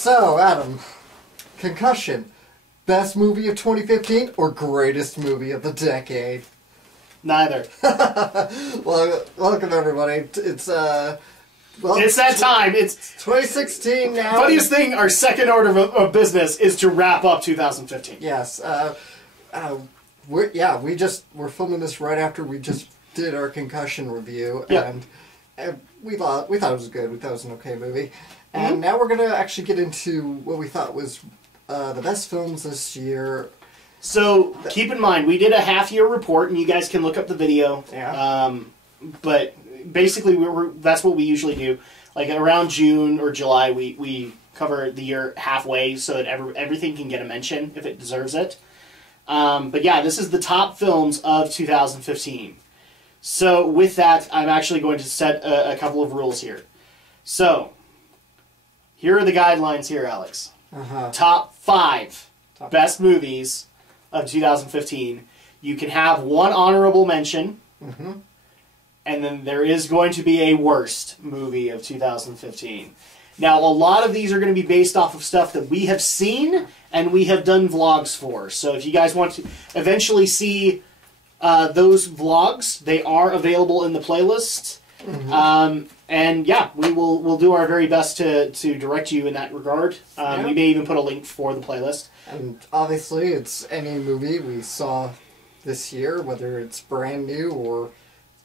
So, Adam, Concussion, best movie of 2015 or greatest movie of the decade? Neither. Well, welcome everybody. It's It's that time. It's 2016 now. funniest thing. Our second order of business is to wrap up 2015. Yes. We're filming this right after we just did our Concussion review, Yep. and we thought it was good. We thought it was an okay movie, and now we're gonna actually get into what we thought was the best films this year. So keep in mind, we did a half-year report, and you guys can look up the video. Yeah. But basically, that's what we usually do. Like around June or July, we cover the year halfway so that everything can get a mention if it deserves it. But yeah, this is the top films of 2015. So with that, I'm actually going to set a couple of rules here. So here are the guidelines here, Alex. Top 5 best movies of 2015. You can have one honorable mention, and then there is going to be a worst movie of 2015. Now, a lot of these are going to be based off of stuff that we have seen and we have done vlogs for. So if you guys want to eventually see those vlogs, they are available in the playlist. And yeah, we'll do our very best to direct you in that regard. We may even put a link for the playlist. And obviously, it's any movie we saw this year, whether it's brand new or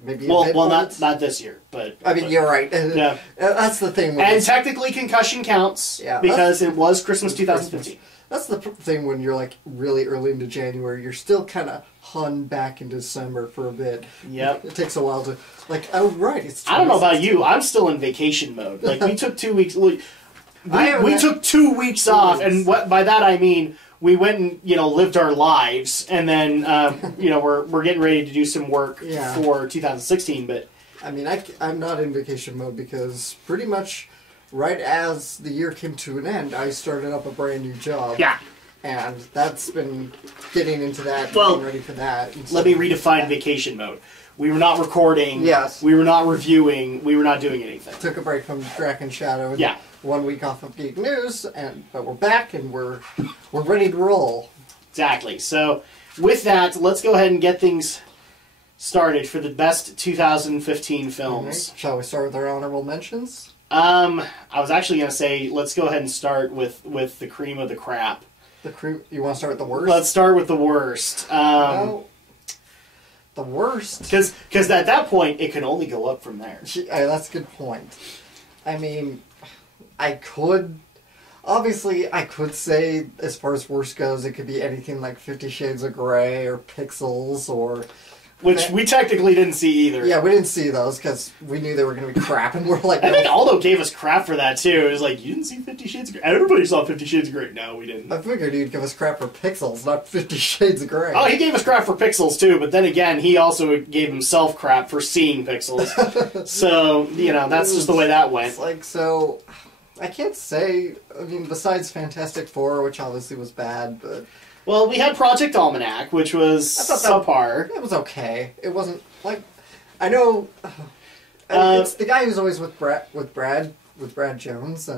maybe well, not this year, but I mean, you're right. Yeah, that's the thing. And technically, Concussion counts because it was Christmas 2015. That's the thing when you're like really early into January. You're still kind of hung back in December for a bit. Yep. It takes a while to it's. I don't know about you. I'm still in vacation mode. Like we took 2 weeks. We took 2 weeks off, and by that I mean we went and lived our lives, and then we're getting ready to do some work for 2016. But I mean, I'm not in vacation mode because pretty much right as the year came to an end, I started up a brand new job. Yeah. And that's been getting into that, well, getting ready for that. Let me redefine vacation mode. We were not recording. Yes. We were not reviewing. We were not doing anything. Took a break from Drac and Shadow. And yeah. 1 week off of Geek News, but we're back and we're ready to roll. Exactly. So with that, let's go ahead and get things started for the best 2015 films. Shall we start with our honorable mentions? I was actually going to say let's go ahead and start with the cream of the crap. You want to start with the worst? Let's start with the worst. Well, the worst? Because at that point, it can only go up from there. That's a good point. I mean, obviously, I could say, as far as worst goes, it could be anything like 50 Shades of Grey or Pixels or... Which we technically didn't see either. Yeah, we didn't see those because we knew they were going to be crap, and we're like... I think Aldo gave us crap for that, too. It was like, you didn't see 50 Shades of Grey? Everybody saw 50 Shades of Grey. No, we didn't. I figured he'd give us crap for Pixels, not 50 Shades of Grey. Oh, he gave us crap for Pixels, too, but then again, he also gave himself crap for seeing Pixels. So, that's just the way that went. It's like, so... I can't say... I mean, besides Fantastic Four, which obviously was bad, but... Well, we had Project Almanac, which was subpar. It was okay. It wasn't like I know. It's the guy who's always with Brad Jones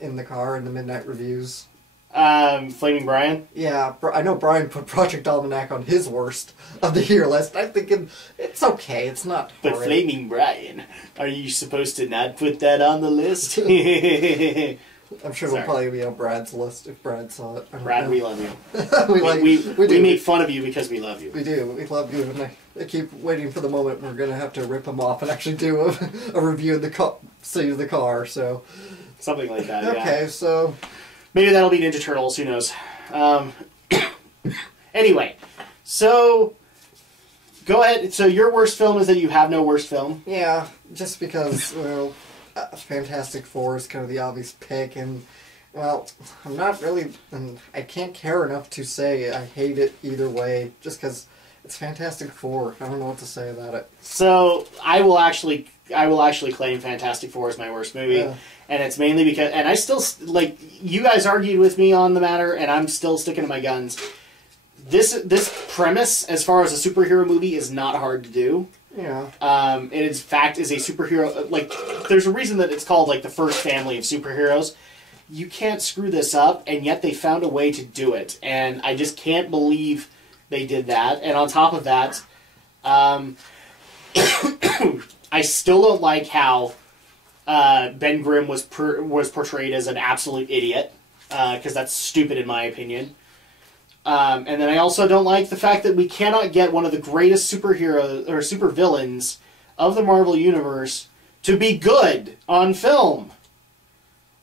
in the car in the midnight reviews. Flaming Brian. Yeah, I know Brian put Project Almanac on his worst of the year list. I'm thinking it's okay. It's not. But horrid. Flaming Brian, are you supposed to not put that on the list? I'm sure it'll probably be on Brad's list if Brad saw it. Brad, we love you. we make fun of you because we love you. We do. We love you, and I keep waiting for the moment we're going to have to rip him off and actually do a review of the City of the Car. So something like that. Okay, so maybe that'll be Ninja Turtles. Who knows? Anyway, so go ahead. So your worst film is that you have no worst film. Yeah, just because Fantastic Four is kind of the obvious pick, and well, I'm not really, and I can't care enough to say I hate it either way, just because it's Fantastic Four. I don't know what to say about it. So I will actually claim Fantastic Four as my worst movie, and it's mainly because, and I still you guys argued with me on the matter, and I'm still sticking to my guns. This premise, as far as a superhero movie, is not hard to do. Yeah. It in fact is a superhero. Like, there's a reason that it's called like the first family of superheroes. you can't screw this up, and yet they found a way to do it. And I just can't believe they did that. And on top of that, I still don't like how Ben Grimm was portrayed as an absolute idiot, because that's stupid in my opinion. And then I also don't like the fact that we cannot get one of the greatest superheroes or supervillains of the Marvel Universe to be good on film.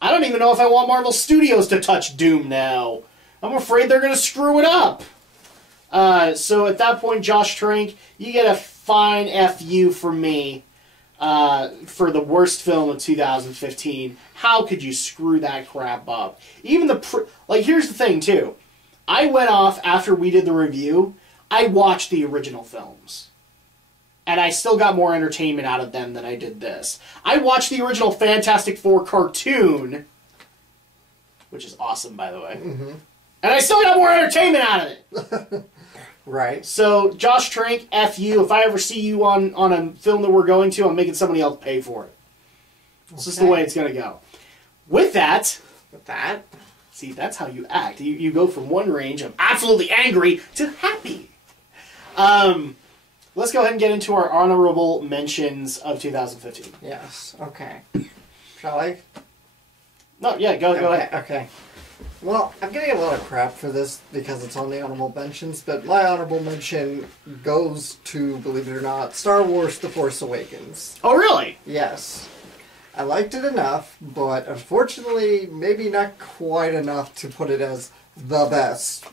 I don't even know if I want Marvel Studios to touch Doom now. I'm afraid they're going to screw it up. So at that point, Josh Trank, you get a fine FU from me for the worst film of 2015. How could you screw that crap up? Even here's the thing, too. I went off after we did the review. I watched the original films. And I still got more entertainment out of them than I did this. I watched the original Fantastic Four cartoon, which is awesome, by the way. Mm-hmm. And I still got more entertainment out of it. Right. So, Josh Trank, F you. If I ever see you on a film that we're going to, I'm making somebody else pay for it. This is the way it's going to go. With that... See, that's how you act. You go from one range of absolutely angry to happy. Let's go ahead and get into our honorable mentions of 2015. Yes. Okay. Shall I? No, yeah, go ahead. Okay. Well, I'm getting a lot of crap for this because it's on the honorable mentions, but my honorable mention goes to, believe it or not, Star Wars The Force Awakens. Oh, really? Yes. I liked it enough, but unfortunately, maybe not quite enough to put it as the best.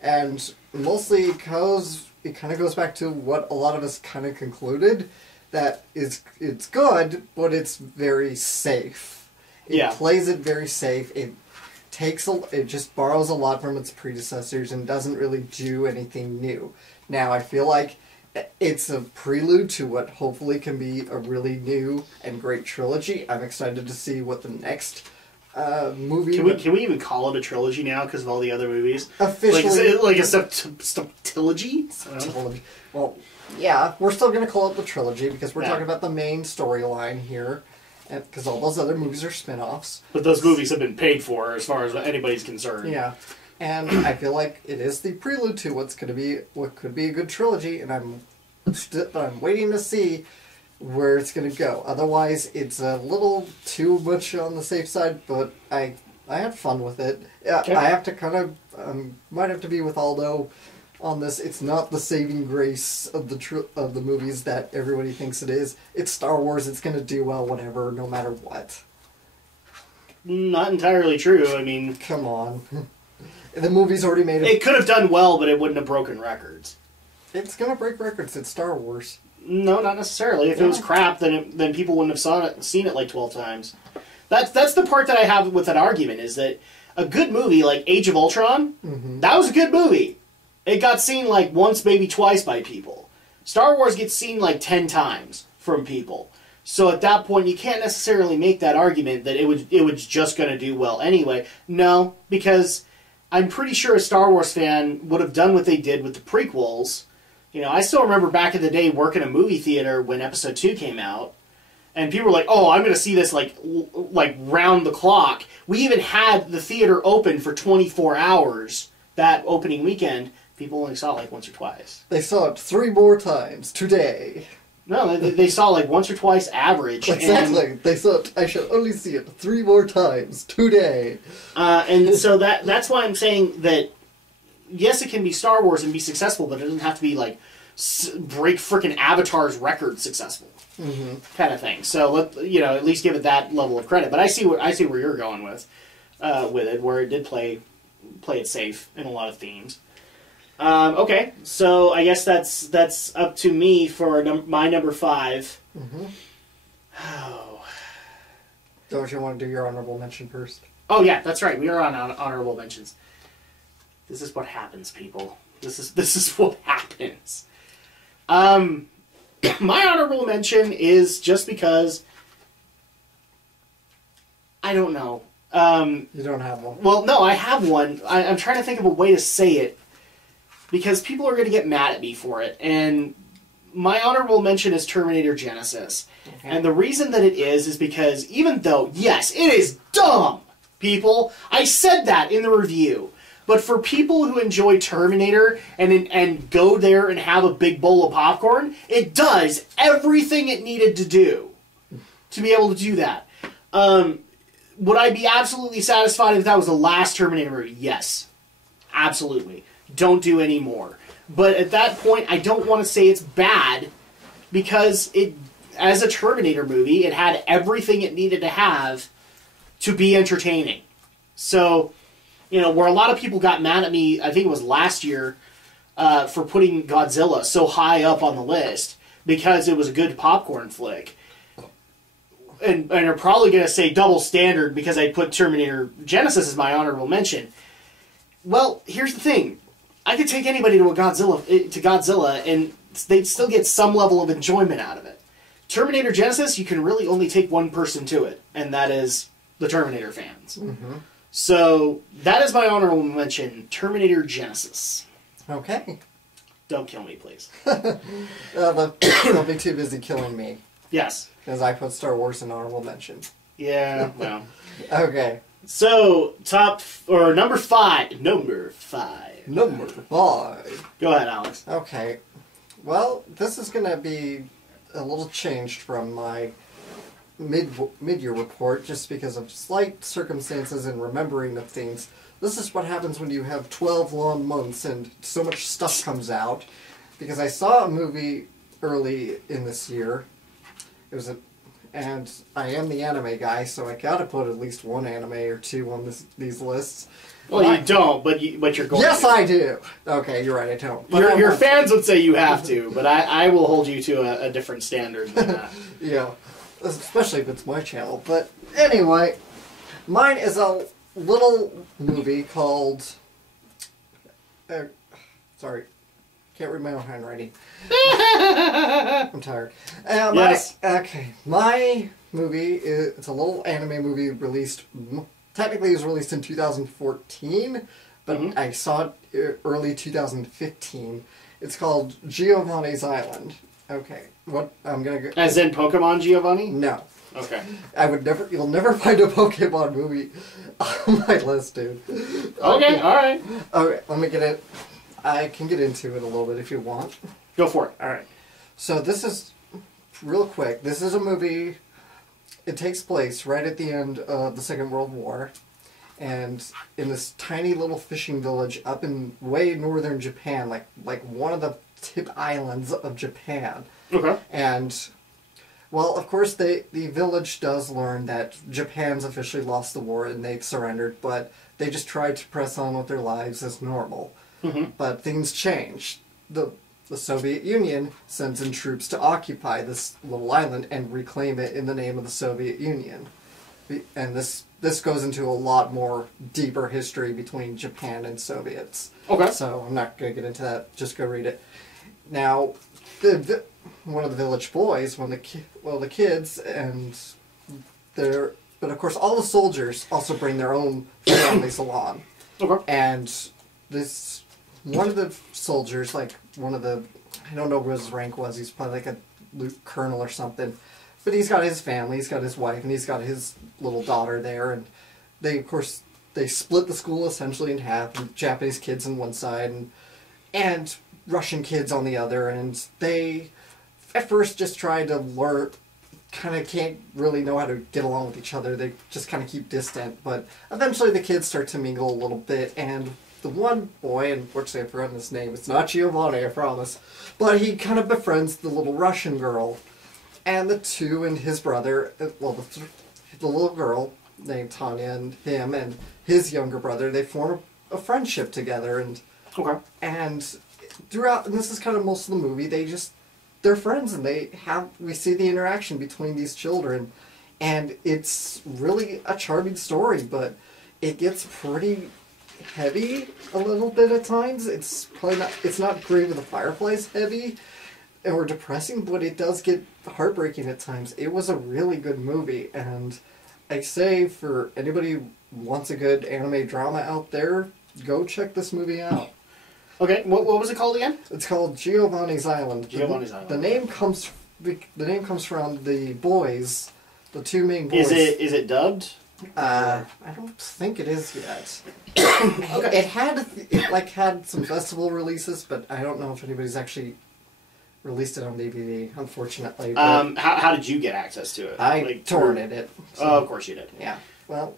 And mostly because it kind of goes back to what a lot of us kind of concluded, that it's good, but it's very safe. It plays it very safe. It just borrows a lot from its predecessors and doesn't really do anything new. Now, I feel like it's a prelude to what hopefully can be a really new and great trilogy. I'm excited to see what the next movie... Can we even call it a trilogy now because of all the other movies? Officially... Like a septilogy? Well, yeah, we're still going to call it the trilogy because we're talking about the main storyline here. Because all those other movies are spin-offs. But those movies have been paid for as far as anybody's concerned. Yeah. And I feel like it is the prelude to what could be a good trilogy, and I'm waiting to see where it's going to go. Otherwise, it's a little too much on the safe side, but I had fun with it. Okay. I have to kind of might have to be with Aldo on this. It's not the saving grace of the movies that everybody thinks it is. It's Star Wars. It's going to do well, whatever, no matter what. Not entirely true. I mean, come on. The movie's already made it. It could have done well, but it wouldn't have broken records. It's gonna break records. It's Star Wars. No, not necessarily. If it was crap, then people wouldn't have seen it like 12 times. That's the part that I have with that argument, is that a good movie like Age of Ultron, that was a good movie. It got seen like once, maybe twice by people. Star Wars gets seen like 10 times from people. So at that point, you can't necessarily make that argument that it was just going to do well anyway. No, because I'm pretty sure a Star Wars fan would have done what they did with the prequels. You know, I still remember back in the day working a movie theater when Episode 2 came out, and people were like, "Oh, I'm going to see this like round the clock." We even had the theater open for 24 hours that opening weekend. People only saw it like once or twice. They saw it 3 more times today. No, they saw like once or twice average. Exactly. They saw it. I shall only see it 3 more times today. And so that's why I'm saying that, yes, it can be Star Wars and be successful, but it doesn't have to be like break frickin' Avatar's record successful kind of thing. So at least give it that level of credit. But I see where you're going with it, where it did play it safe in a lot of themes. Okay, so I guess that's up to me for my number 5. Oh. Don't you want to do your honorable mention first? Oh yeah, that's right. We are on honorable mentions. This is what happens, people. This is what happens. My honorable mention is just because I don't know. You don't have one. Well, no, I have one. I'm trying to think of a way to say it, because people are going to get mad at me for it. And my honorable mention is Terminator Genisys. And the reason that it is because even though, yes, it is dumb. people. I said that in the review. But for people who enjoy Terminator and go there and have a big bowl of popcorn, it does everything it needed to do to be able to do that. Would I be absolutely satisfied if that was the last Terminator movie? Yes. Absolutely. Don't do any more. But at that point, I don't want to say it's bad because it, as a Terminator movie, it had everything it needed to have to be entertaining. So, you know, where a lot of people got mad at me, I think it was last year, for putting Godzilla so high up on the list because it was a good popcorn flick. And are probably going to say double standard because I put Terminator Genesis as my honorable mention. Well, here's the thing. I could take anybody to Godzilla and they'd still get some level of enjoyment out of it. Terminator Genesis, you can really only take one person to it, and that is the Terminator fans. Mm-hmm. So, that is my honorable mention, Terminator Genesis. Okay. Don't kill me, please. They'll be too busy killing me. Yes. Because I put Star Wars in honorable mention. Yeah, well. Okay. So, number five. Number 5. Go ahead, Alex. Okay. Well, this is going to be a little changed from my mid-year report just because of slight circumstances and remembering of things. This is what happens when you have 12 long months and so much stuff comes out. Because I saw a movie early in this year. And I am the anime guy, so I gotta put at least one anime or two on these lists. Well, you don't, but you're going Yes, to. I do. Okay, you're right, I don't. But your fans would say you have to, but I will hold you to a different standard than that. Yeah, especially if it's my channel. But anyway, mine is a little movie called... sorry, can't read my own handwriting. I'm tired. Yes. My movie, it's a little anime movie released... Technically, it was released in 2014, but I saw it early 2015. It's called Giovanni's Island. Okay, what I'm gonna go... As in Pokemon Giovanni? No. Okay. You'll never find a Pokemon movie on my list, dude. Okay, alright. Okay, let me get it. I can get into it a little bit if you want. Go for it. Alright. So this is, real quick, this is a movie... It takes place right at the end of the Second World War, and in this tiny little fishing village up in way northern Japan, like one of the tip islands of Japan. Okay. And, well, of course, the village does learn that Japan's officially lost the war and they've surrendered, but they just tried to press on with their lives as normal. Mm-hmm. But things change. The Soviet Union sends in troops to occupy this little island and reclaim it in the name of the Soviet Union. And this goes into a lot more deeper history between Japan and Soviets. Okay. So I'm not going to get into that. Just go read it. Now, one of the village boys, the kids, and but of course all the soldiers also bring their own families along. Okay. And one of the soldiers, I don't know what his rank was, he's probably like a colonel or something, but he's got his family, he's got his wife, and he's got his little daughter there, and they split the school essentially in half, and Japanese kids on one side, and Russian kids on the other, and they, at first, just try to learn, kind of can't really know how to get along with each other, they just kind of keep distant, but eventually the kids start to mingle a little bit, and the one boy, unfortunately I've forgotten his name, it's not Giovanni, I promise, but he kind of befriends the little Russian girl, and the two and his brother, the little girl named Tanya and him and his younger brother, they form a friendship together, and throughout, and this is kind of most of the movie, they're friends, and we see the interaction between these children, and it's really a charming story, but it gets pretty heavy a little bit at times. It's not Grave of the Fireflies heavy or depressing, but it does get heartbreaking at times. It was a really good movie, and I say for anybody who wants a good anime drama out there, go check this movie out. Okay, what was it called again? It's called Giovanni's Island. Giovanni's Island. The name comes from the boys, the two main boys. Is it dubbed? I don't think it is yet. Okay. It had some festival releases, but I don't know if anybody's actually released it on DVD, unfortunately. But How did you get access to it? I Like, torrented it. So, Oh, of course you did. yeah. Well,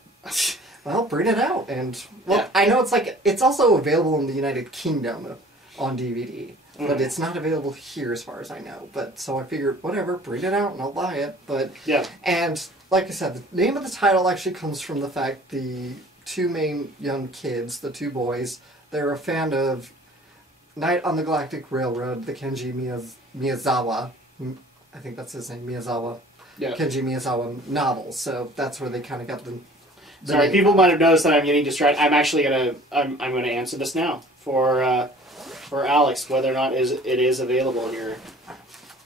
bring it out, and Yeah. I know it's also available in the United Kingdom on DVD, but Mhm. it's not available here as far as I know. But so I figured, whatever, bring it out and I'll buy it. But Yeah. and like I said, the name of the title actually comes from the fact the two main young kids, the two boys, they're a fan of Night on the Galactic Railroad, the Kenji Miyazawa. I think that's his name, Miyazawa. Yeah. Kenji Miyazawa novel. So that's where they kind of got the Sorry, name people from. might have noticed that I'm getting distracted. I'm actually I'm gonna answer this now for Alex, whether or not it is available here.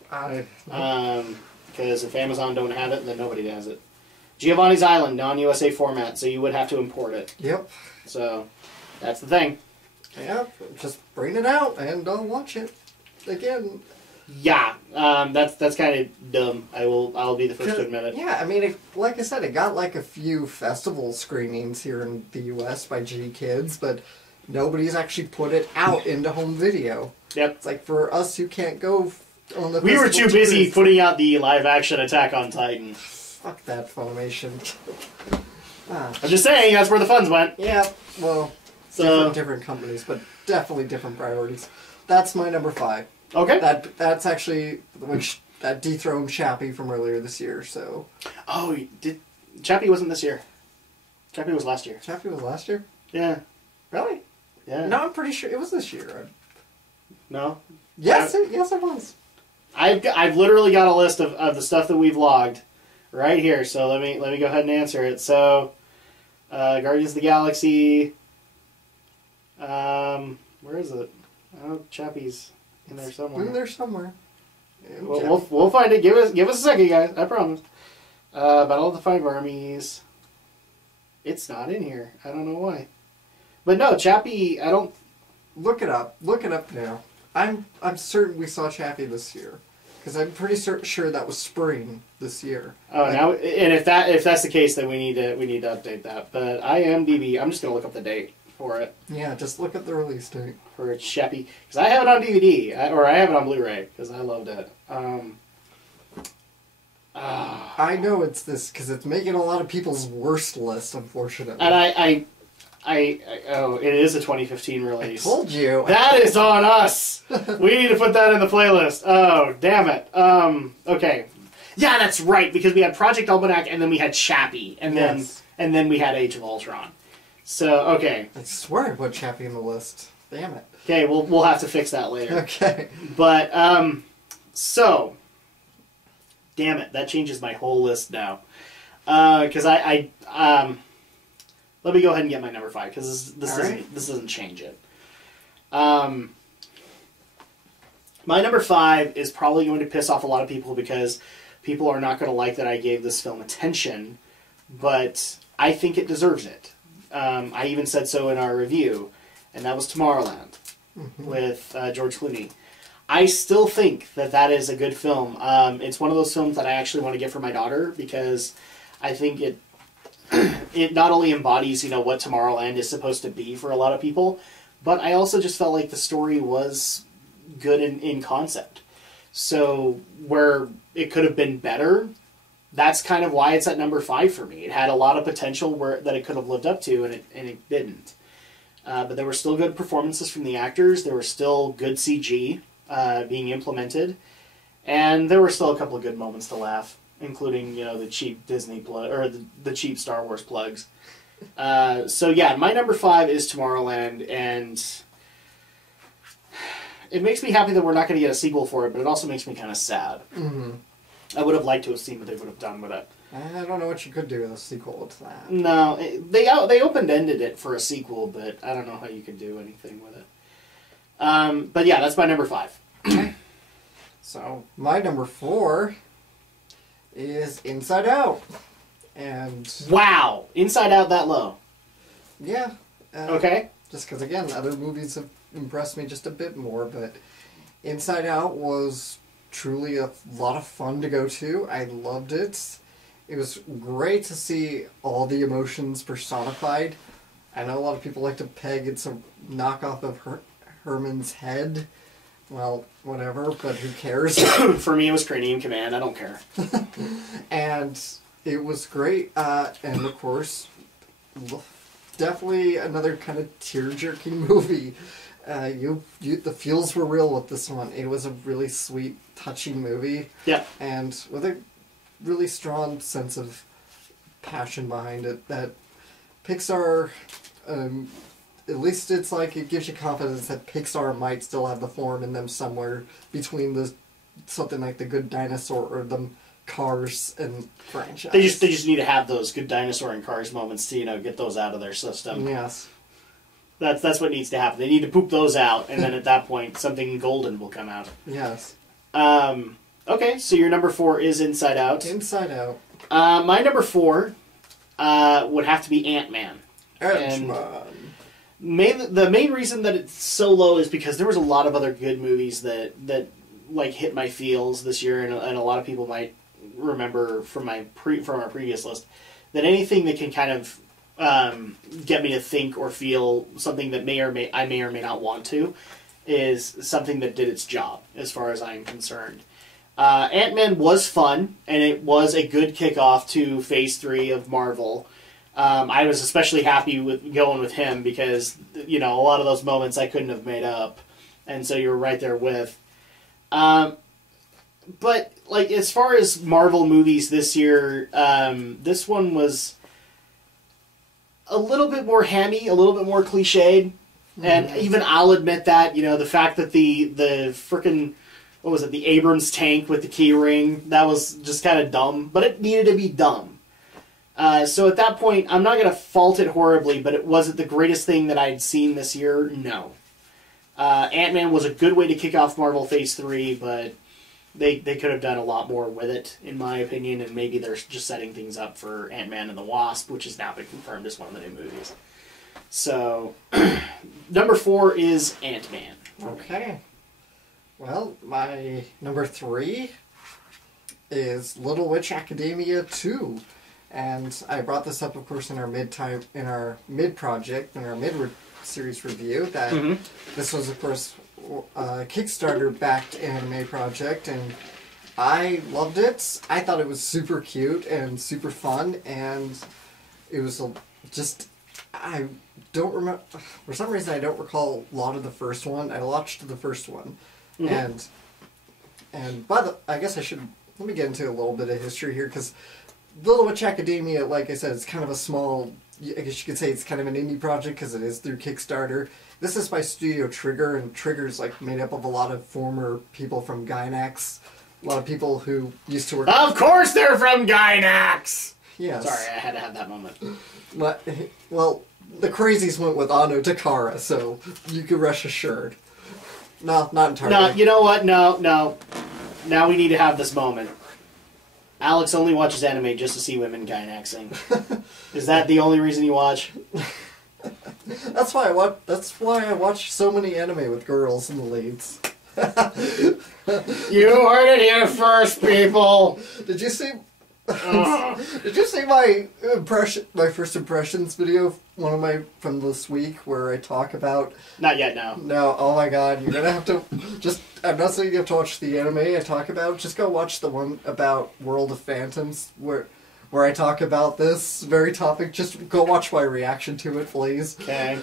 Because if Amazon don't have it, then nobody has it. Giovanni's Island, non-USA format, so you would have to import it. Yep. So that's the thing. Yep. Just bring it out and I'll watch it again. Yeah, that's kind of dumb. I'll be the first to admit it. Yeah, I mean, like I said, it got like a few festival screenings here in the U.S. by G Kids, but nobody's actually put it out into home video. Yep. It's like for us who can't go on the We were festival too busy tours, putting out the live-action Attack on Titan. Fuck that Funimation. I'm just saying, that's where the funds went. Yeah, well, So different companies, but definitely different priorities. That's my number 5. okay. That's actually that dethroned Chappie from earlier this year. So Oh, Chappie wasn't this year. Chappie was last year. Chappie was last year. Yeah. Really? Yeah. No, I'm pretty sure it was this year. No. Yes, it was. I've literally got a list of the stuff that we've logged right here. So let me go ahead and answer it. So, Guardians of the Galaxy. Where is it? Oh, Chappie's in there somewhere. In there somewhere. We'll find it. Give us a second, guys. I promise. Battle of the Five Armies. It's not in here. I don't know why. But no, Chappie. I don't. Look it up. Look it up now. I'm certain we saw Chappie this year, because I'm pretty sure that was spring this year. Oh, now and if that's the case, then we need to update that. But IMDb. I'm just gonna look up the date for it. Yeah, just look at the release date. For Chappie, because I have it on DVD or I have it on Blu-ray because I loved it. I know it's this because it's making a lot of people's worst list, unfortunately. And oh, it is a 2015 release. I told you. That is on us. We need to put that in the playlist. Oh, damn it. Okay. Yeah, that's right, because we had Project Almanac and then we had Chappie and then we had Age of Ultron. So, okay. I swear I put Chappie in the list. Damn it. Okay, we'll have to fix that later. Okay. But so damn it, that changes my whole list now. Because let me go ahead and get my number 5 because this doesn't change it. My number 5 is probably going to piss off a lot of people because people are not going to like that I gave this film attention, but I think it deserves it. I even said so in our review, and that was Tomorrowland with George Clooney. I still think that is a good film. It's one of those films that I actually want to get for my daughter because I think it not only embodies, what Tomorrowland is supposed to be for a lot of people, but I also just felt like the story was good in concept. So where it could have been better, that's kind of why it's at number 5 for me. It had a lot of potential that it could have lived up to, and it didn't. But there were still good performances from the actors. There were still good CG being implemented, and there were still a couple of good moments to laugh, including the cheap Disney plug or the cheap Star Wars plugs. So yeah, my number 5 is Tomorrowland, and it makes me happy that we're not going to get a sequel for it, but it also makes me kind of sad. Mm-hmm. I would have liked to have seen what they would have done with it. I don't know what you could do with a sequel to that. No, they open-ended it for a sequel, but I don't know how you could do anything with it. But yeah, that's my number 5. So, my number 4 is Inside Out. And... Wow! Inside Out that low. Yeah. Okay. Just because, again, other movies have impressed me just a bit more, but Inside Out was truly a lot of fun to go to. I loved it. It was great to see all the emotions personified. I know a lot of people like to peg it's a knockoff of Herman's head. Well, whatever, but who cares? For me, it was Cranium Command. I don't care. And it was great. And of course, definitely another kind of tear-jerking movie. The feels were real with this one. It was a really sweet, touching movie. Yeah. And with a really strong sense of passion behind it that Pixar, at least it's like it gives you confidence that Pixar might still have the form in them somewhere between something like The Good Dinosaur or the Cars and franchise. They just need to have those Good Dinosaur and Cars moments to get those out of their system. Yes. That's what needs to happen. They need to poop those out, and then at that point, something golden will come out. Yes. Okay, so your number 4 is Inside Out. Inside Out. My number 4 would have to be Ant-Man. Ant-Man. The main reason that it's so low is because there was a lot of other good movies that like hit my feels this year, and a lot of people might remember from our previous list that anything that can kind of get me to think or feel something that I may or may not want to is something that did its job, as far as I'm concerned. Ant-Man was fun, and it was a good kickoff to Phase 3 of Marvel. I was especially happy with going with him because, a lot of those moments I couldn't have made up, and so you were right there with. But, as far as Marvel movies this year, this one was a little bit more hammy, a little bit more cliched. And even I'll admit that, the fact that the frickin', what was it, the Abrams tank with the key ring, that was just kind of dumb. But it needed to be dumb. So at that point, I'm not going to fault it horribly, but was it the greatest thing that I'd seen this year? No. Ant-Man was a good way to kick off Marvel Phase 3, but they could have done a lot more with it, in my opinion, and maybe they're just setting things up for Ant-Man and the Wasp, which has now been confirmed as one of the new movies. So, number 4 is Ant-Man. Okay. Well, my number 3 is Little Witch Academia 2. And I brought this up, of course, in our mid-project, in our mid-series review, that this was, of course, a Kickstarter-backed anime project, and I loved it. I thought it was super cute and super fun, and it was I don't remember, for some reason I don't recall a lot of the first one. I watched the first one, and I guess let me get into a little bit of history here, because Little Witch Academia, like I said, it's kind of a small, I guess you could say it's kind of an indie project because it is through Kickstarter. This is by Studio Trigger, and Trigger's made up of a lot of former people from Gainax. A lot of people who used to work... Of course they're from Gainax! Yes. Sorry, I had to have that moment. But, well, the crazies went with Ano Takara, so you could rest assured. No, not entirely. No, you know what? No. Now we need to have this moment. Alex only watches anime just to see women Gainaxing. Is that the only reason you watch? That's why I watch so many anime with girls in the leads. You heard it here first, people. Did you see? Did you see my first impressions video? From this week where I talk about. Not yet. No. No. Oh my God! You're gonna have to I'm not saying you have to watch the anime I talk about. Just go watch the one about World of Phantoms where I talk about this very topic. Just go watch my reaction to it, please. Okay.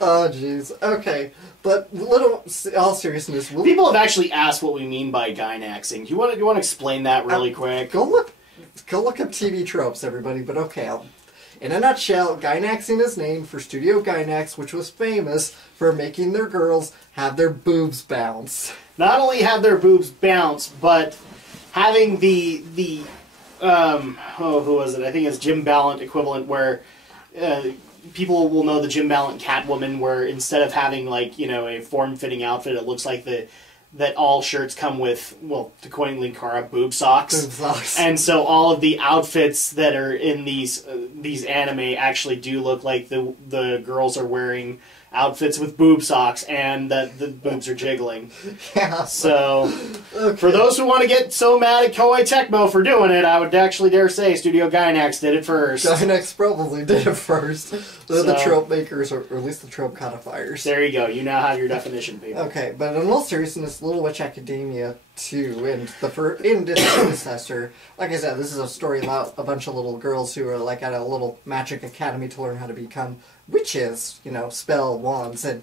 Oh, jeez. Okay. But all seriousness, people have actually asked what we mean by Gainaxing. Do you want to explain that really quick? Go look up TV tropes, everybody. But okay, in a nutshell, Gainaxing is named for Studio Gainax, which was famous for making their girls have their boobs bounce. Not only have their boobs bounce, but having the who was it? I think it's Jim Ballant equivalent, where people will know the Jim Ballant Catwoman, where instead of having a form-fitting outfit, it looks like that all shirts come with, well, to coin Linkara, boob socks. Boob socks. And so all of the outfits that are in these anime actually do look like the girls are wearing outfits with boob socks and that the boobs are jiggling. Yeah. So, Okay. for those who want to get so mad at Koei Tecmo for doing it, I would actually dare say Studio Gainax did it first. Gainax probably did it first. They're the So- trope makers, or at least the trope codifiers. There you go. You now have your definition, people. Okay, but in all seriousness, Little Witch Academia 2 and in its predecessor, like I said, this is a story about a bunch of little girls who are like at a little magic academy to learn how to become witches, you know, spell wands and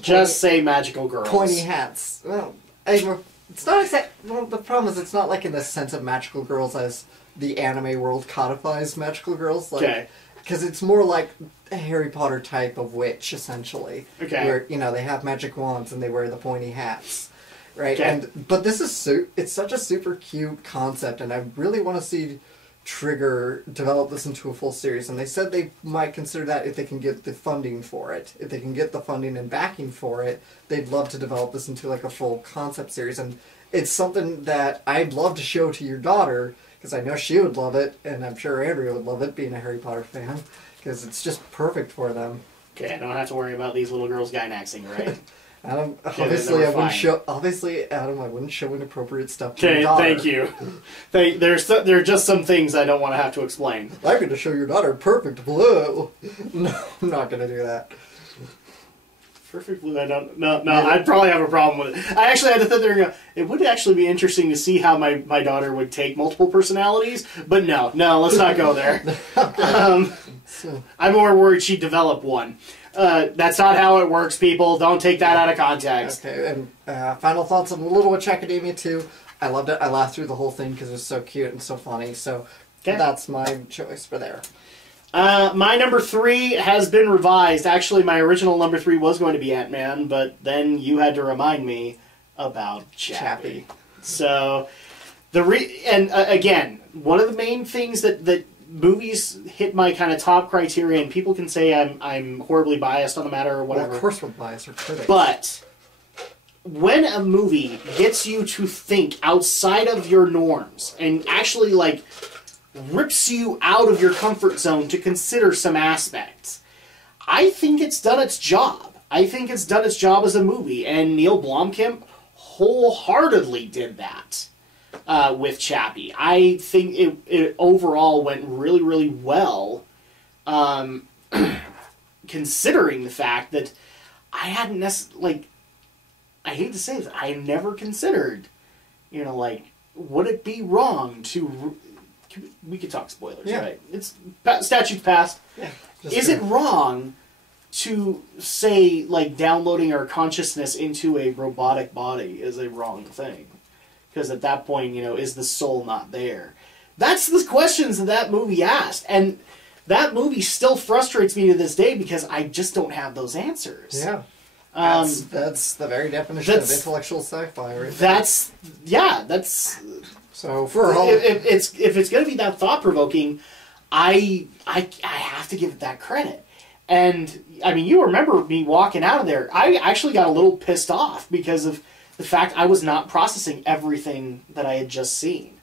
Just say magical girls. pointy hats. Well, it's not exact. Well, the problem is it's not like in the sense of magical girls as the anime world codifies magical girls. Like, Okay. because it's more like a Harry Potter type of witch, essentially. Okay. Where, you know, they have magic wands and they wear the pointy hats. Right? Okay. But this is it's such a super cute concept, and I really want to see Trigger develop this into a full series. And they said they might consider that if they can get the funding for it. If they can get the funding and backing for it, they'd love to develop this into like a full concept series. And it's something that I'd love to show to your daughter, because I know she would love it, and I'm sure Andrea would love it, being a Harry Potter fan, because it's just perfect for them. Okay, I don't have to worry about these little girls Gainaxing, right? Adam, Okay, obviously, then I we're wouldn't fine. show. Obviously, Adam, I wouldn't show inappropriate stuff to your Okay, daughter. thank you. There are just some things I don't want to have to explain. I'm going to show your daughter perfect blue. No, I'm not going to do that. Perfect blue, I don't... No, I'd probably have a problem with it. I actually had to sit there and go, it would actually be interesting to see how my daughter would take multiple personalities, but no, let's not go there. So, I'm more worried she'd develop one. That's not how it works, people. Don't take that out of context. okay, and final thoughts on Little Witch Academia 2. I loved it. I laughed through the whole thing because it was so cute and so funny. So Okay. that's my choice for there. My number 3 has been revised. Actually, my original number 3 was going to be Ant-Man, but then you had to remind me about Chappie. So, again, one of the main things that movies hit my kind of top criteria, and people can say I'm horribly biased on the matter or whatever. Well, of course we're biased or critics. But when a movie gets you to think outside of your norms and actually like rips you out of your comfort zone to consider some aspects, I think it's done its job. I think it's done its job as a movie, and Neil Blomkamp wholeheartedly did that with Chappie. I think it overall went really, really well, considering the fact that I hadn't necessarily, I hate to say this, I never considered, would it be wrong to... We could talk spoilers, Yeah. right? It's statute's passed. Yeah, Is it wrong to say, downloading our consciousness into a robotic body is a wrong thing? Because at that point, is the soul not there? That's the questions that movie asked. And that movie still frustrates me to this day because I just don't have those answers. Yeah. That's the very definition of intellectual sci-fi, right? That's so for all if it's going to be that thought provoking, I have to give it that credit. And I mean, you remember me walking out of there. I actually got a little pissed off because of the fact I was not processing everything that I had just seen.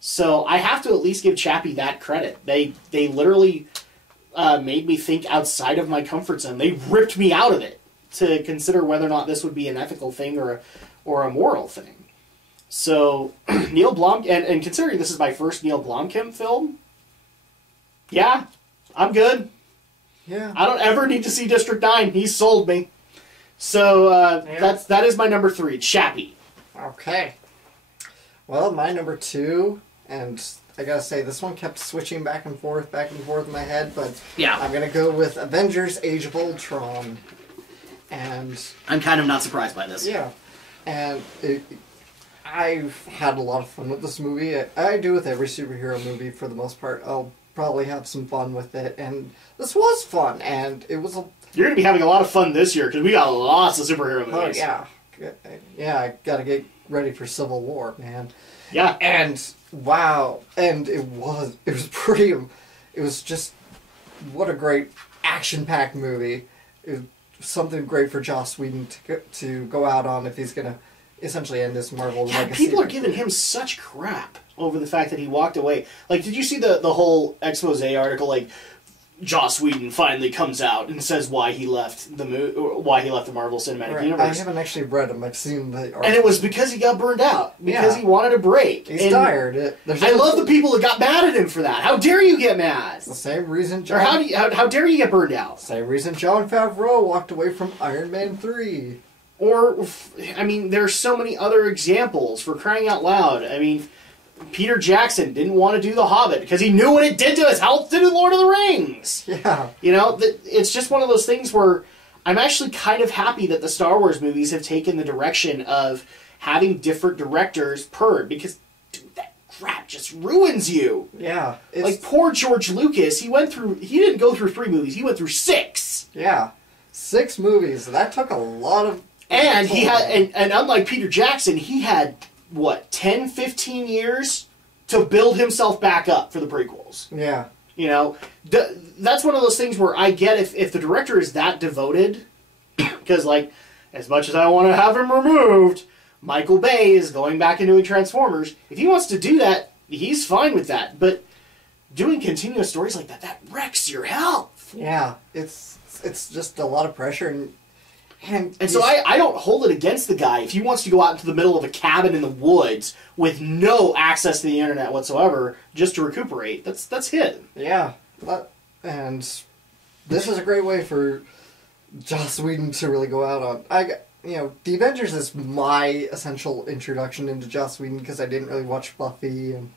So I have to at least give Chappie that credit. They literally made me think outside of my comfort zone. They ripped me out of it to consider whether or not this would be an ethical thing or a moral thing. So, Neil Blomkamp, and considering this is my first Neil Blomkamp film, yeah, I'm good. yeah. I don't ever need to see District 9. He's sold me. So, that is my number 3, Chappie. Okay. Well, my number 2, and I gotta say, this one kept switching back and forth in my head, but Yeah. I'm gonna go with Avengers Age of Ultron. And I'm kind of not surprised by this. yeah, and I've had a lot of fun with this movie. I do with every superhero movie for the most part. I'll probably have some fun with it, and this was fun, and it was a... You're going to be having a lot of fun this year because we got lots of superhero movies. Oh, yeah, I gotta get ready for Civil War, man. Yeah. And, wow, and it was just, what a great action-packed movie. It was something great for Joss Whedon to go out on if he's gonna essentially end this Marvel Yeah, legacy. people are giving him such crap over the fact that he walked away. Like, did you see the whole expose article? Like, Joss Whedon finally comes out and says why he left the Marvel Cinematic Universe. I haven't actually read them. I've seen the article. And it was because he got burned out. Because he wanted a break. He's tired. I love the people that got mad at him for that. How dare you get mad? It's the same reason. Or how dare you get burned out? Same reason Jon Favreau walked away from Iron Man 3. Or, I mean, there's so many other examples, for crying out loud. I mean, Peter Jackson didn't want to do The Hobbit because he knew what it did to his health to do Lord of the Rings. Yeah. You know, it's just one of those things where I'm actually kind of happy that the Star Wars movies have taken the direction of having different directors per, because, dude, that crap just ruins you. Yeah. Like, poor George Lucas, he didn't go through 3 movies, he went through 6. Yeah. 6 movies. That took a lot of... And he had, and unlike Peter Jackson, he had, what, 10, 15 years to build himself back up for the prequels. Yeah. You know, that's one of those things where I get if the director is that devoted, because, like, as much as I want to have him removed, Michael Bay is going back into doing Transformers. If he wants to do that, he's fine with that. But doing continuous stories like that wrecks your health. Yeah. It's just a lot of pressure, and so I don't hold it against the guy if he wants to go out into the middle of a cabin in the woods with no access to the internet whatsoever just to recuperate. That's him. Yeah, and this is a great way for Joss Whedon to really go out on. The Avengers is my essential introduction into Joss Whedon because I didn't really watch Buffy and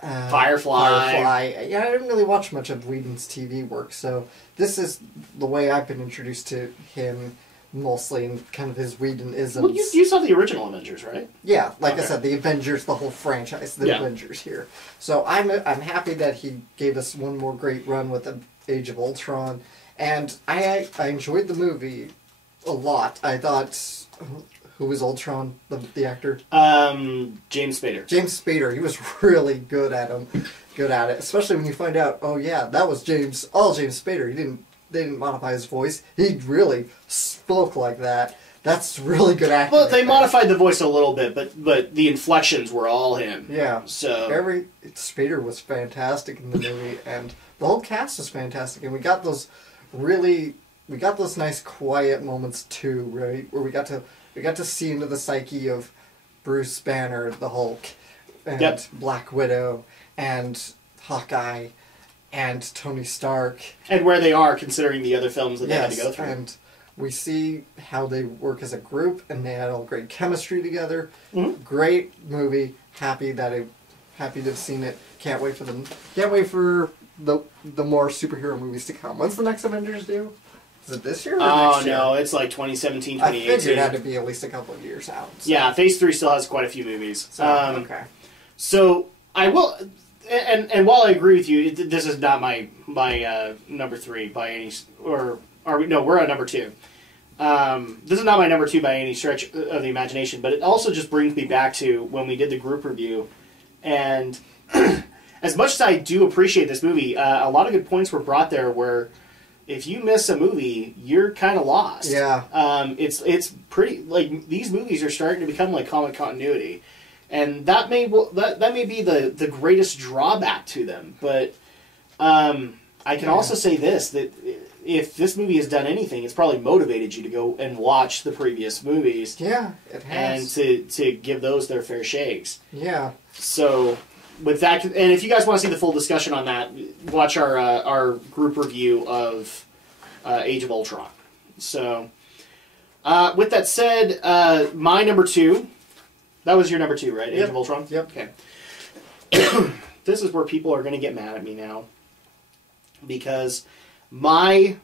Firefly. Yeah, I didn't really watch much of Whedon's TV work, so this is the way I've been introduced to him. Mostly in kind of his Whedon-isms. Well, you saw the original Avengers, right? Yeah, like I said, the Avengers, the whole franchise, the Avengers here. So I'm happy that he gave us one more great run with the Age of Ultron, and I enjoyed the movie a lot. I thought, who was Ultron, the actor? James Spader. James Spader. He was really good at it, especially when you find out, oh yeah, that was James Spader. They didn't modify his voice. He really spoke like that. That's really good acting. Well, they modified the voice a little bit, but the inflections were all him. Yeah. So Spader was fantastic in the movie, and the whole cast was fantastic. And we got those nice quiet moments too, right? Where we got to see into the psyche of Bruce Banner, the Hulk, and Black Widow, and Hawkeye, and Tony Stark. And where they are, considering the other films that they had to go through. And we see how they work as a group, and they had all great chemistry together. Mm-hmm. Great movie. Happy to have seen it. Can't wait for the more superhero movies to come. When's the next Avengers due? Is it this year or next year? Oh, no, it's like 2017, I 2018. figured it had to be at least a couple of years out. So. Yeah, Phase 3 still has quite a few movies. So, okay. So, I will... And while I agree with you, this is not my number 3 by any... Or are we? No, we're on number 2. This is not my number 2 by any stretch of the imagination, but it also just brings me back to when we did the group review. And as much as I do appreciate this movie, a lot of good points were brought there where if you miss a movie, you're kind of lost. Yeah. It's pretty... Like, these movies are starting to become like comic continuity. And that may be the greatest drawback to them. But I can also say this, that if this movie has done anything, it's probably motivated you to go and watch the previous movies. Yeah, it has. And to give those their fair shakes. Yeah. So, with that, and if you guys want to see the full discussion on that, watch our group review of Age of Ultron. So, with that said, my number 2... That was your number 2, right? Age of Ultron? Yep. Okay. This is where people are going to get mad at me now. Because my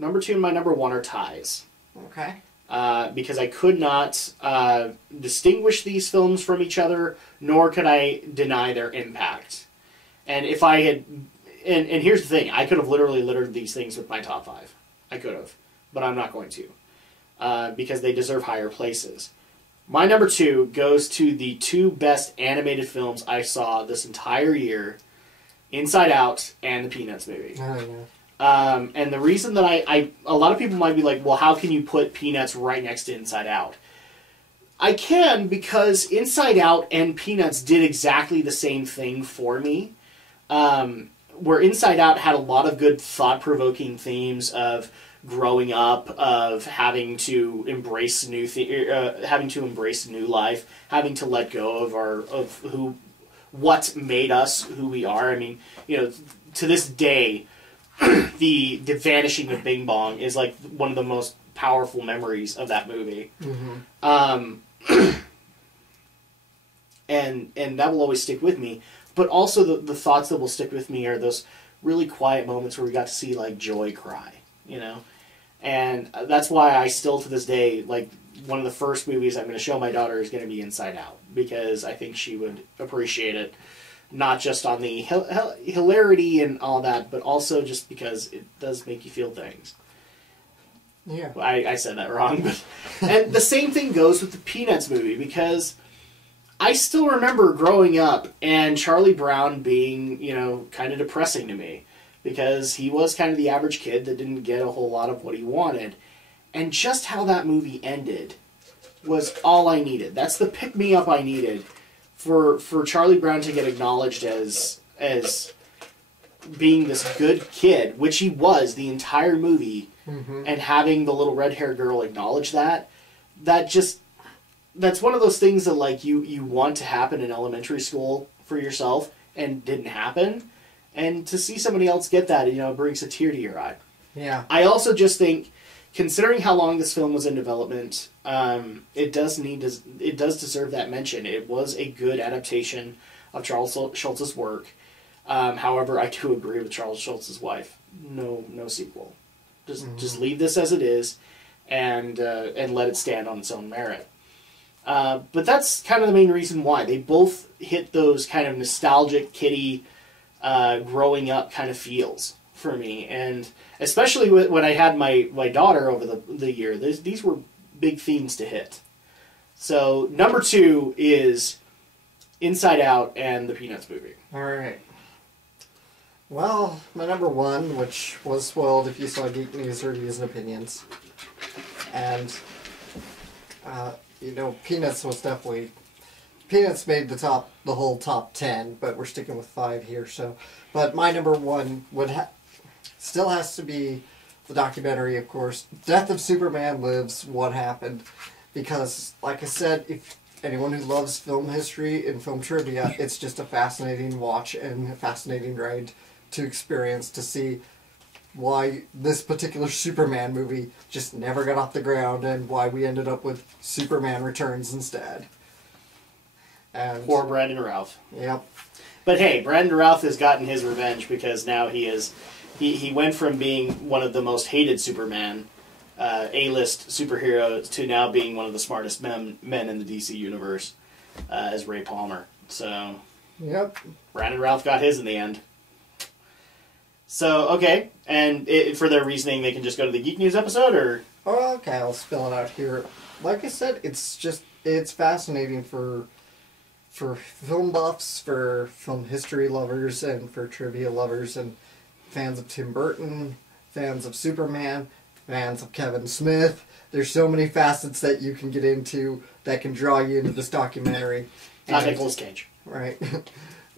number 2 and my number 1 are ties. Okay. Because I could not distinguish these films from each other, nor could I deny their impact. And if I had... And here's the thing. I could have literally littered these things with my top 5. I could have. But I'm not going to. Because they deserve higher places. My number 2 goes to the 2 best animated films I saw this entire year, Inside Out and the Peanuts movie. Oh, yeah. And the reason that a lot of people might be like, well, how can you put Peanuts right next to Inside Out? I can, because Inside Out and Peanuts did exactly the same thing for me. Where Inside Out had a lot of good thought-provoking themes of growing up, of having to embrace new life, having to let go of what made us who we are. I mean, to this day, the vanishing of Bing Bong is like one of the most powerful memories of that movie. Mm-hmm. And that will always stick with me. But also the thoughts that will stick with me are those really quiet moments where we got to see like Joy cry, and that's why I still to this day, like, one of the first movies I'm going to show my daughter is going to be Inside Out, because I think she would appreciate it, not just on the hilarity and all that, but also just because it does make you feel things. Yeah. I said that wrong, but and the same thing goes with the Peanuts movie, because I still remember growing up and Charlie Brown being, kind of depressing to me, because he was kind of the average kid that didn't get a whole lot of what he wanted. And just how that movie ended was all I needed. That's the pick-me-up I needed for Charlie Brown to get acknowledged as being this good kid, which he was the entire movie, mm-hmm. and having the little red-haired girl acknowledge that's one of those things that, like, you want to happen in elementary school for yourself and didn't happen. And to see somebody else get that, brings a tear to your eye. Yeah. I also just think, considering how long this film was in development, it does deserve that mention. It was a good adaptation of Charles Schulz's work. However, I do agree with Charles Schulz's wife. No sequel. Just leave this as it is, and let it stand on its own merit. But that's kind of the main reason why. They both hit those kind of nostalgic, kiddie, growing up kind of feels for me. And especially when I had my daughter over the year, these were big themes to hit. So number 2 is Inside Out and the Peanuts movie. All right. Well, my number 1, which was spoiled if you saw Geek News Reviews and Opinions, and Peanuts was definitely... Peanuts made the whole top 10, but we're sticking with 5 here, so... But my number 1 still has to be the documentary, of course. Death of Superman Lives, What Happened. Because, like I said, if anyone who loves film history and film trivia, it's just a fascinating watch and a fascinating ride to experience, to see why this particular Superman movie just never got off the ground, and why we ended up with Superman Returns instead. And poor Brandon Routh. Yep. But hey, Brandon Routh has gotten his revenge, because now he went from being one of the most hated Superman, A-list superheroes, to now being one of the smartest men in the DC universe, as Ray Palmer. So, yep. Brandon Routh got his in the end. So, okay, and for their reasoning, they can just go to the Geek News episode, or? Oh, okay, I'll spell it out here. Like I said, it's fascinating for film buffs, for film history lovers, and for trivia lovers, and fans of Tim Burton, fans of Superman, fans of Kevin Smith. There's so many facets that you can get into that can draw you into this documentary. Not Nicolas Cage. Right.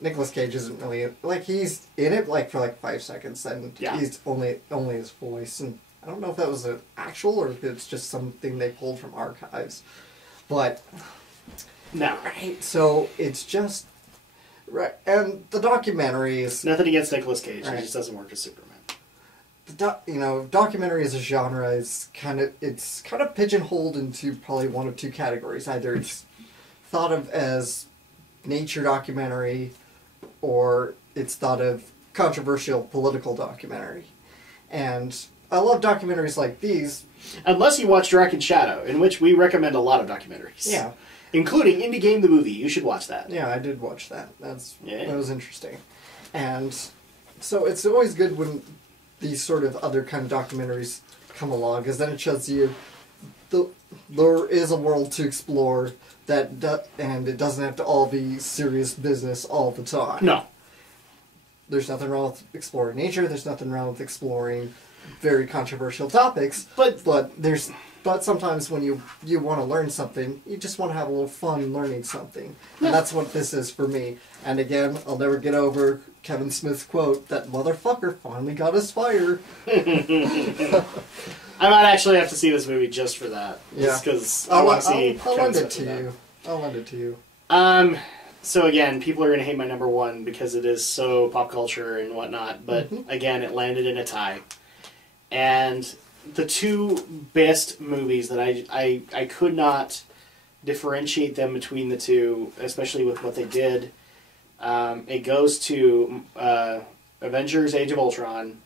Nicolas Cage isn't really... Like, he's in it, for 5 seconds, and yeah. He's only his voice, and I don't know if that was an actual, or if it's just something they pulled from archives. But... No. Right, so it's just... Right, and the documentary is... Nothing against Nicolas Cage, right. He just doesn't work as Superman. Documentary as a genre is kind of pigeonholed into probably one of 2 categories. Either it's thought of as nature documentary, or it's thought of controversial political documentary. And I love documentaries like these. Unless you watch Dragon Shadow, in which we recommend a lot of documentaries. Yeah. Including Indie Game the movie. You should watch that. Yeah, I did watch that. That was interesting. And so it's always good when these sort of other kind of documentaries come along, because then it shows you there is a world to explore, and it doesn't have to all be serious business all the time. No. There's nothing wrong with exploring nature. There's nothing wrong with exploring very controversial topics. But But sometimes when you want to learn something, you just want to have a little fun learning something. And that's what this is for me. And again, I'll never get over Kevin Smith's quote, that motherfucker finally got his fire. I might actually have to see this movie just for that. Yeah. Just because I want to see I'll Kevin lend it Smith to in you. I'll lend it to you. that. So again, people are going to hate my number one because it is so pop culture and whatnot. But again, it landed in a tie. And the two best movies that I could not differentiate them between the two, especially with what they did. It goes to Avengers: Age of Ultron,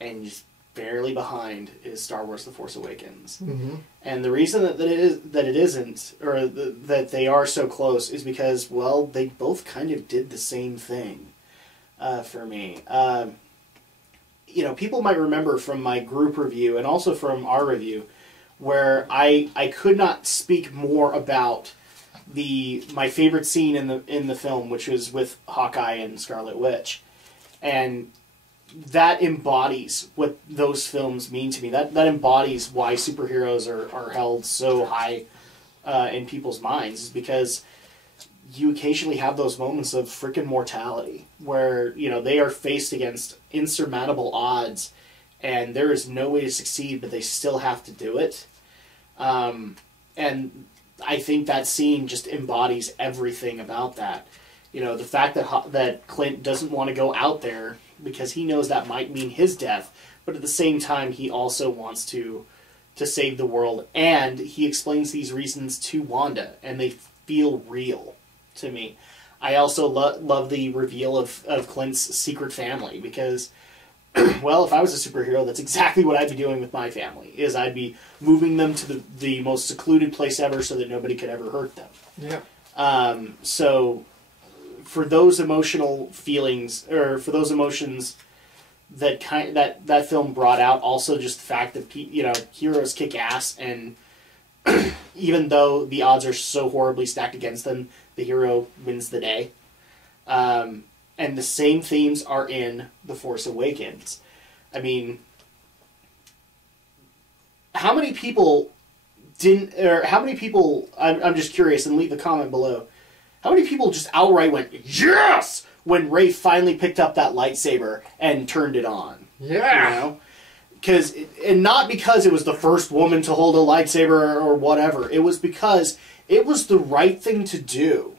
and just barely behind is Star Wars: The Force Awakens. Mm-hmm. And the reason that it isn't, or that they are so close, is because, well, they both kind of did the same thing for me. People might remember from my group review and also from our review, where I could not speak more about my favorite scene in the film, which was with Hawkeye and Scarlet Witch, and that embodies what those films mean to me. That embodies why superheroes are held so high in people's minds, is because you occasionally have those moments of freaking mortality where, they are faced against insurmountable odds and there is no way to succeed, but they still have to do it. And I think that scene just embodies everything about that. The fact that Clint doesn't want to go out there because he knows that might mean his death, but at the same time he also wants to save the world, and he explains these reasons to Wanda, and they feel real to me. I also love the reveal of Clint's secret family, because, well, if I was a superhero, that's exactly what I'd be doing with my family, is I'd be moving them to the most secluded place ever so that nobody could ever hurt them. Yeah. So for those emotional feelings, or for those emotions that film brought out, also just the fact that heroes kick ass, and even though the odds are so horribly stacked against them, the hero wins the day. And the same themes are in The Force Awakens. I mean, how many people I'm just curious, and leave a comment below, how many people just outright went, yes, when Rey finally picked up that lightsaber and turned it on? Yeah. And not because it was the first woman to hold a lightsaber or whatever. It was because it was the right thing to do.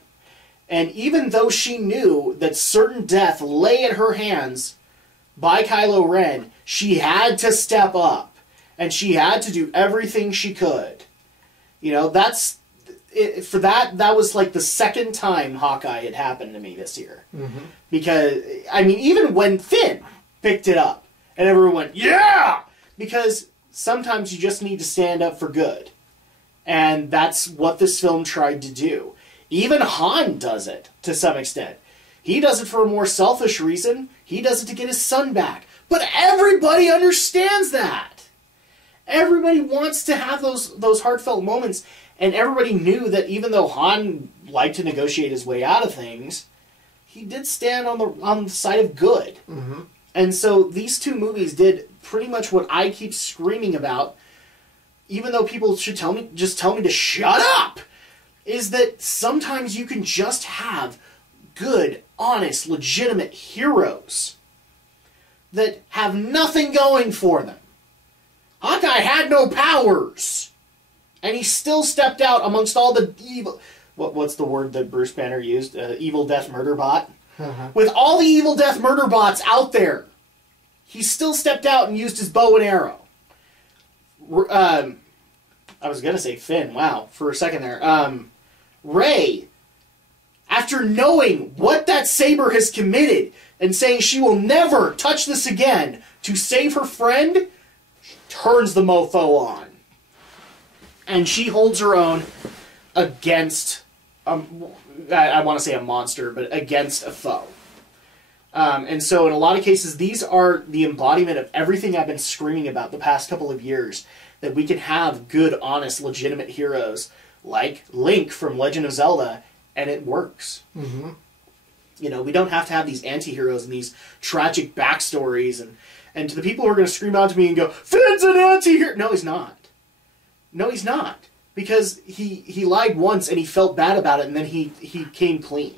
And even though she knew that certain death lay at her hands by Kylo Ren, she had to step up. And she had to do everything she could. That's... For that was like the second time Hawkeye had happened to me this year. Mm-hmm. Because, even when Finn picked it up, and everyone went, yeah! Because sometimes you just need to stand up for good. And that's what this film tried to do. Even Han does it, to some extent. He does it for a more selfish reason. He does it to get his son back. But everybody understands that. Everybody wants to have those heartfelt moments. And everybody knew that even though Han liked to negotiate his way out of things, he did stand on the side of good. Mm-hmm. And so these two movies did pretty much what I keep screaming about, even though people should tell me to shut up, is that sometimes you can just have good, honest, legitimate heroes that have nothing going for them. Hawkeye had no powers. And he still stepped out amongst all the evil... What's the word that Bruce Banner used? Evil Death Murder Bot? Uh-huh. With all the Evil Death Murder Bots out there, he still stepped out and used his bow and arrow. I was going to say Finn. Wow, for a second there. Rey, after knowing what that saber has committed and saying she will never touch this again to save her friend, turns the mofo on. And she holds her own against, I want to say a monster, but against a foe. And so in a lot of cases, these are the embodiment of everything I've been screaming about the past couple of years, that we can have good, honest, legitimate heroes like Link from Legend of Zelda, and it works. Mm-hmm. We don't have to have these anti-heroes and these tragic backstories. And to the people who are going to scream out to me and go, Finn's an anti-hero! No, he's not. No, he's not. Because he lied once and he felt bad about it, and then he came clean.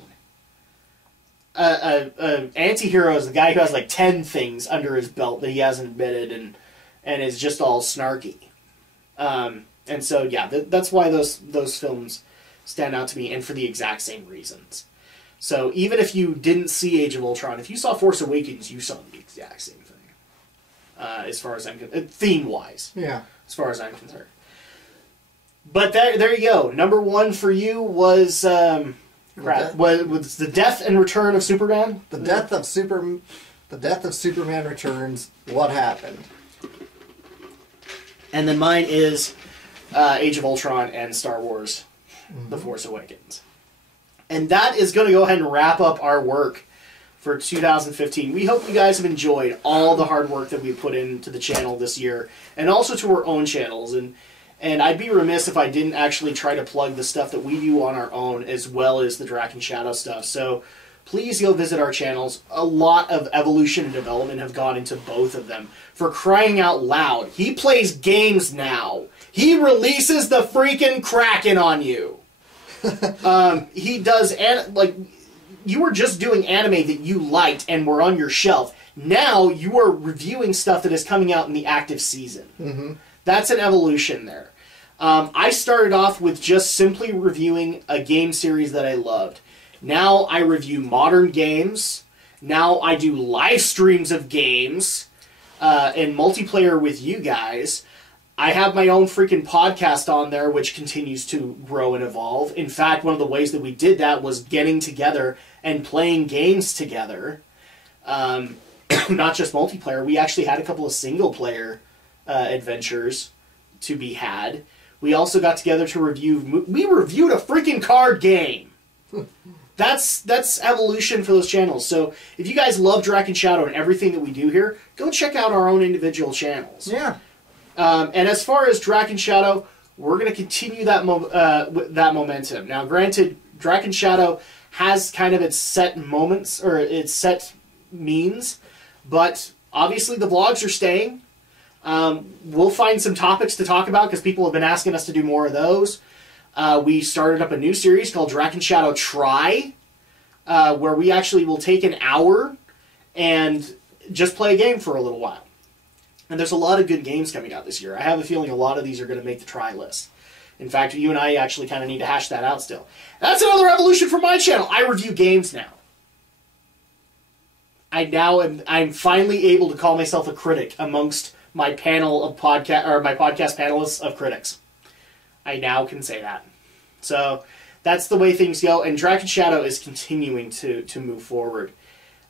Anti-hero is the guy who has like 10 things under his belt that he hasn't admitted and is just all snarky. And so, yeah, that's why those films stand out to me, and for the exact same reasons. So even if you didn't see Age of Ultron, if you saw Force Awakens, you saw the exact same thing. As far as I'm concerned, theme-wise. Yeah. As far as I'm concerned. But there you go. Number one for you was was the death and return of Superman. The death of Superman Returns. What happened? And then mine is Age of Ultron and Star Wars: The Force Awakens. And that is going to go ahead and wrap up our work for 2015. We hope you guys have enjoyed all the hard work that we put into the channel this year, and also to our own channels. And I'd be remiss if I didn't actually try to plug the stuff that we do on our own, as well as the Drac and Shadow stuff. So please go visit our channels. A lot of evolution and development have gone into both of them. For crying out loud, he plays games now. He releases the freaking Kraken on you. He does, like, you were just doing anime that you liked and were on your shelf. Now you are reviewing stuff that is coming out in the active season. Mm-hmm. That's an evolution there. I started off with just simply reviewing a game series that I loved. Now I review modern games. Now I do live streams of games and multiplayer with you guys. I have my own freaking podcast on there, which continues to grow and evolve. In fact, one of the ways that we did that was getting together and playing games together. Not just multiplayer. We actually had a couple of single-player adventures to be had. We also got together to review... We reviewed a freaking card game! That's evolution for those channels. So if you guys love Drac and Shadow and everything that we do here, go check out our own individual channels. Yeah. And as far as Drac and Shadow, we're going to continue that that momentum. Now, granted, Drac and Shadow has kind of its set moments, or its set means, but obviously the vlogs are staying. We'll find some topics to talk about, because people have been asking us to do more of those. We started up a new series called Drac and Shadow Try, where we actually will take an hour and just play a game for a little while. And there's a lot of good games coming out this year. I have a feeling a lot of these are going to make the try list. In fact, you and I actually kind of need to hash that out still. That's another evolution for my channel. I review games now. I'm finally able to call myself a critic amongst my panel of my podcast panelists of critics. I now can say that. So that's the way things go. And Drac and Shadow is continuing to move forward.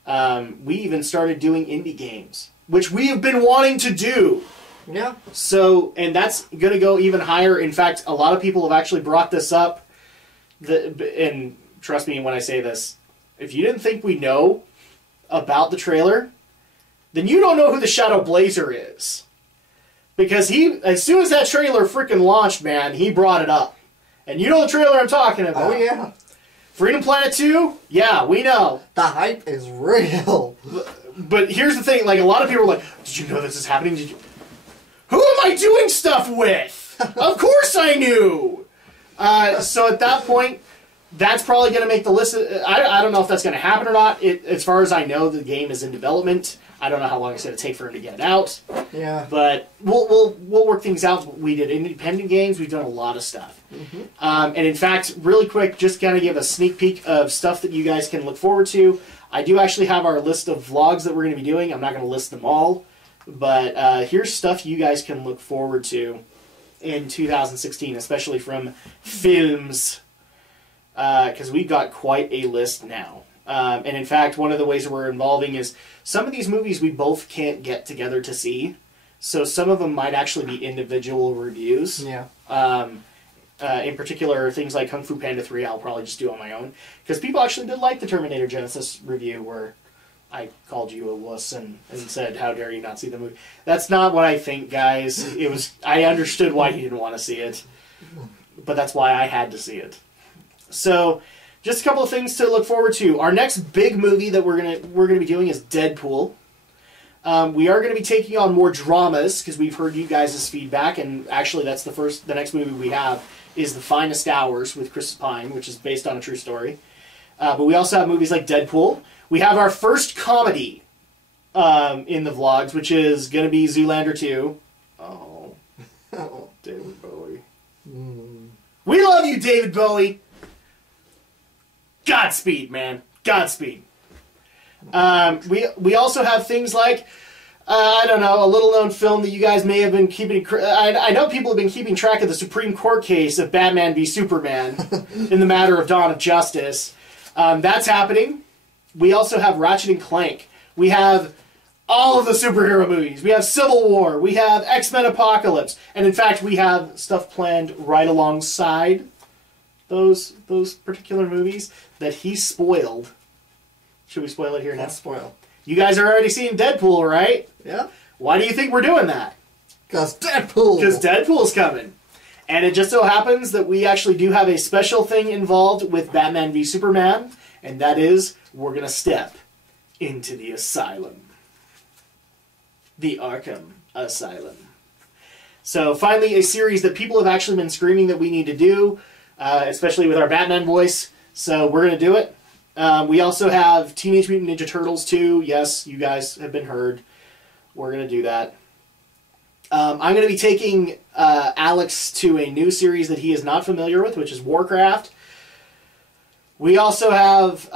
We even started doing indie games, which we have been wanting to do. Yeah. So, and that's going to go even higher. In fact, a lot of people have actually brought this up. And trust me when I say this, if you didn't think we know about the trailer, then you don't know who the Shadow Blazer is. Because as soon as that trailer freaking launched, man, he brought it up. And you know the trailer I'm talking about. Oh, yeah. Freedom Planet 2? Yeah, we know. The hype is real. But here's the thing, like, a lot of people are like, did you know this is happening? Who am I doing stuff with? Of course I knew! So at that point, that's probably going to make the list. I don't know if that's going to happen or not. As far as I know, the game is in development. I don't know how long it's going to take for him to get it out. Yeah. But we'll work things out. We did independent games. We've done a lot of stuff. Mm-hmm. And in fact, really quick, just kind of give a sneak peek of stuff that you guys can look forward to. I do actually have our list of vlogs that we're going to be doing. I'm not going to list them all. But here's stuff you guys can look forward to in 2016, especially from films. Because we've got quite a list now. And in fact, one of the ways that we're involving is some of these movies we both can't get together to see. So some of them might actually be individual reviews. Yeah. In particular, things like Kung Fu Panda 3 I'll probably just do on my own. Because people actually did like the Terminator Genesis review where I called you a wuss and said, how dare you not see the movie. That's not what I think, guys. I understood why he didn't want to see it. But that's why I had to see it. So, just a couple of things to look forward to. Our next big movie that we're gonna be doing is Deadpool. We are going to be taking on more dramas because we've heard you guys' feedback, and actually that's the next movie we have is The Finest Hours with Chris Pine, which is based on a true story. But we also have movies like Deadpool. We have our first comedy in the vlogs, which is going to be Zoolander 2. Oh, David Bowie. We love you, David Bowie. Godspeed, man. Godspeed. We also have things like, I don't know, a little-known film that you guys may have been keeping... I know people have been keeping track of the Supreme Court case of Batman v Superman in the matter of Dawn of Justice. That's happening. We also have Ratchet & Clank. We have all of the superhero movies. We have Civil War. We have X-Men Apocalypse. And in fact, we have stuff planned right alongside those particular movies that he spoiled. Should we spoil it here now? Let's spoil. You guys are already seeing Deadpool, right? Yeah. Why do you think we're doing that? Because Deadpool! Because Deadpool's coming. And it just so happens that we actually do have a special thing involved with Batman v Superman, and that is we're going to step into the asylum. The Arkham Asylum. So finally, a series that people have actually been screaming that we need to do, especially with our Batman voice. So we're going to do it. We also have Teenage Mutant Ninja Turtles 2. Yes, you guys have been heard. We're going to do that. I'm going to be taking Alex to a new series that he is not familiar with, which is Warcraft. We also have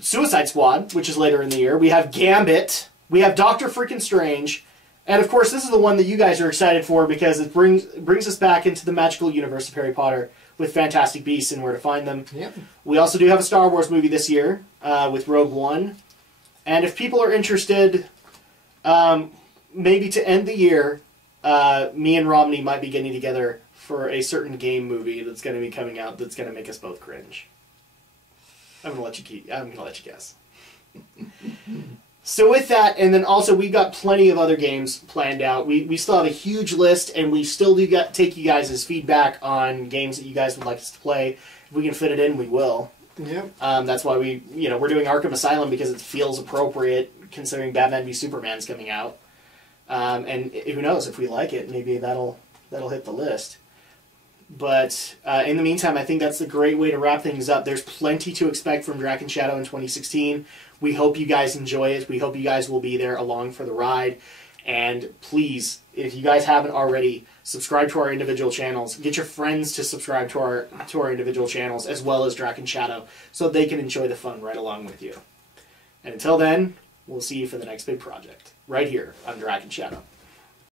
Suicide Squad, which is later in the year. We have Gambit. We have Doctor Freaking Strange. And of course, this is the one that you guys are excited for because it brings us back into the magical universe of Harry Potter with Fantastic Beasts and Where to Find Them. Yep. We also do have a Star Wars movie this year with Rogue One. And if people are interested, maybe to end the year, me and Romney might be getting together for a certain game movie that's going to be coming out that's going to make us both cringe. I'm going to let you guess. So with that, and then also we've got plenty of other games planned out. We still have a huge list, and we still do take you guys' feedback on games that you guys would like us to play. If we can fit it in, we will. Yep. That's why we're doing Arkham Asylum because it feels appropriate considering Batman v Superman's coming out. And who knows, if we like it, maybe that'll hit the list. But in the meantime, I think that's a great way to wrap things up. There's plenty to expect from Draken Shadow in 2016. We hope you guys enjoy it. We hope you guys will be there along for the ride. And please, if you guys haven't already, subscribe to our individual channels. Get your friends to subscribe to our individual channels as well as Draken Shadow so they can enjoy the fun right along with you. And until then, we'll see you for the next big project right here on Draken Shadow.